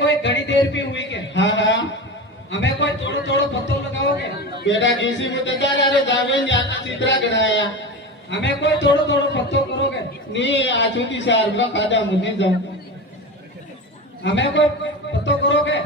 कोई घड़ी देर भी हुई के हाँ हाँ हमें कोई थोड़ो थोड़ो पत्तो लगाओगे बेटा किसी को तो अरे दावे जाना चित्रा गणाया हमें कोई थोड़ो थोड़ो पत्तो करोगे नहीं आछूती सार का खादा मुझे जाऊं हमें कोई पत्तो करोगे